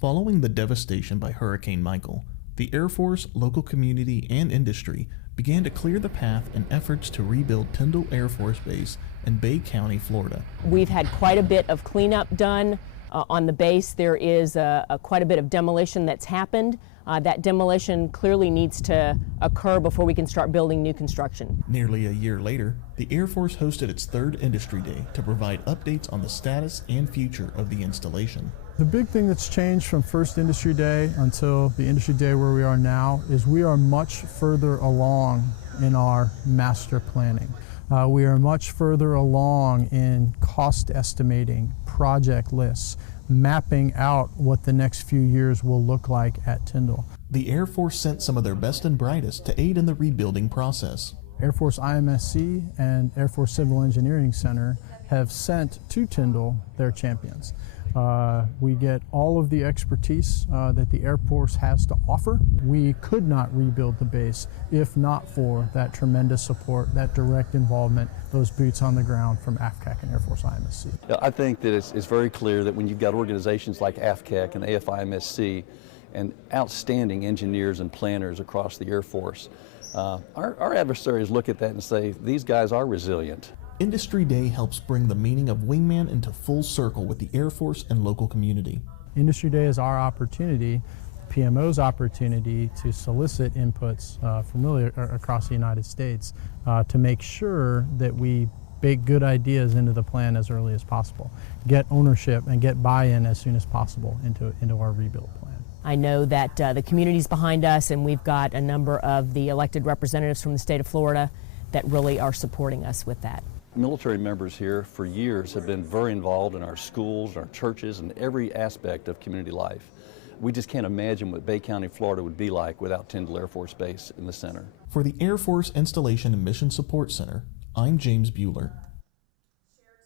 Following the devastation by Hurricane Michael, the Air Force, local community, and industry began to clear the path in efforts to rebuild Tyndall Air Force Base in Bay County, Florida. We've had quite a bit of cleanup done on the base. There is quite a bit of demolition that's happened. That demolition clearly needs to occur before we can start building new construction. Nearly a year later, the Air Force hosted its third Industry Day to provide updates on the status and future of the installation. The big thing that's changed from first Industry Day until the Industry Day where we are now is we are much further along in our master planning. We are much further along in cost estimating, project lists, mapping out what the next few years will look like at Tyndall. The Air Force sent some of their best and brightest to aid in the rebuilding process. Air Force AFIMSC and Air Force Civil Engineering Center have sent to Tyndall their champions. We get all of the expertise that the Air Force has to offer. We could not rebuild the base if not for that tremendous support, that direct involvement, those boots on the ground from AFCAC and Air Force AFIMSC. I think that it's very clear that when you've got organizations like AFCAC and AFIMSC and outstanding engineers and planners across the Air Force, our adversaries look at that and say, these guys are resilient. Industry Day helps bring the meaning of wingman into full circle with the Air Force and local community. Industry Day is our opportunity, PMO's opportunity, to solicit inputs across the United States to make sure that we bake good ideas into the plan as early as possible, get ownership and get buy-in as soon as possible into our rebuild plan. I know that the community's behind us, and we've got a number of the elected representatives from the state of Florida that really are supporting us with that. Military members here for years have been very involved in our schools, our churches, and every aspect of community life. We just can't imagine what Bay County, Florida would be like without Tyndall Air Force Base in the center. For the Air Force Installation and Mission Support Center, I'm James Buehler.